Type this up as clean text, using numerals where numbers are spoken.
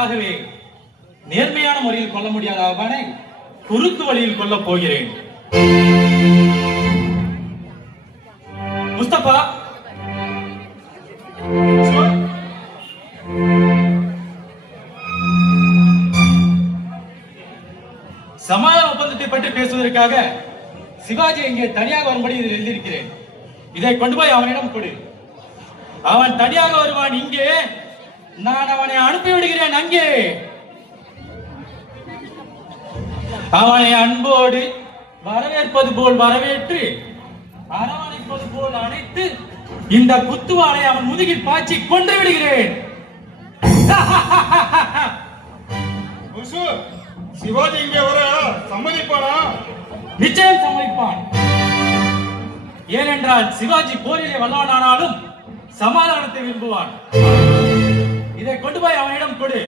ஆகவே நேர்மையான முறையில் கொல்ல முடியாத அவனை குறுக்கு வழியில் கொல்லப் போகிறேன். முஸ்தபா, சமாதான ஒப்பந்தத்தை பற்றி பேசுவதற்காக சிவாஜி இங்கே தனியாக வரும்படி இதில் எழுதியிருக்கிறேன். இதை கொண்டு போய் அவனிடம் கொடு. அவன் தனியாக வருவான் இங்கே, நான் அவனை அனுப்பி விடுகிறேன் அங்கே. அவனை அன்போடு வரவேற்பது போல் வரவேற்று அரவணைப்பது போல் அணைத்து இந்த குத்துவாளை அவன் முதுகில் பாய்ச்சி கொன்று விடுகிறேன். சிவாஜி இங்கே வர சம்மதிப்பானா? நிச்சயம் சம்மதிப்பான். ஏனென்றால் சிவாஜி போரிலே வல்லவனானாலும் சமாதானத்தை விரும்புவான். இதை கொண்டு போய் அவனிடம் கொடு.